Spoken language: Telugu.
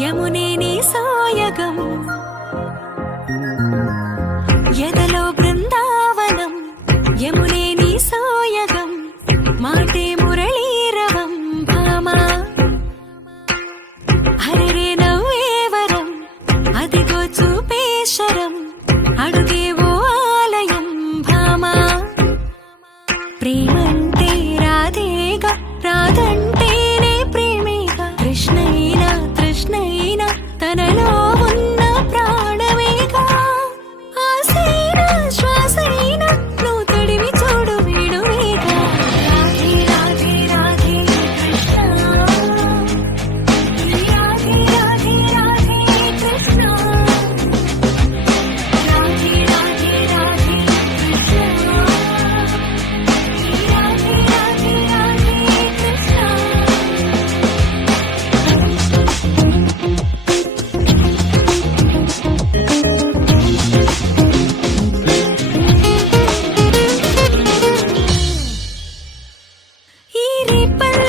యమునే నీ సాయగం ఎదలో బృందావనం యమునే నీ సాయగం మాటే మురళీరవం భామా హరిరే నవ్వేవరం అదిగో చూపేశరం అడుగేవో ఆలయం భామా ప్రేమంటే రాధేగా రాధంటేనే ప్రేమేగా కృష్ణైనా తృష్ణైనా తనలో ఉన్న ప్రాణమేగా ఆసైనా శ్వాసైనా నువ్వు తడివి చూడు వీడువేగా రాధే రాధే రాధే కృష్ణ రాధే రాధే రాధే కృష్ణ రాధే రాధే రాధే కృష్ణ రాధే రాధే రాధే కృష్ణ ఈ రేపల్ల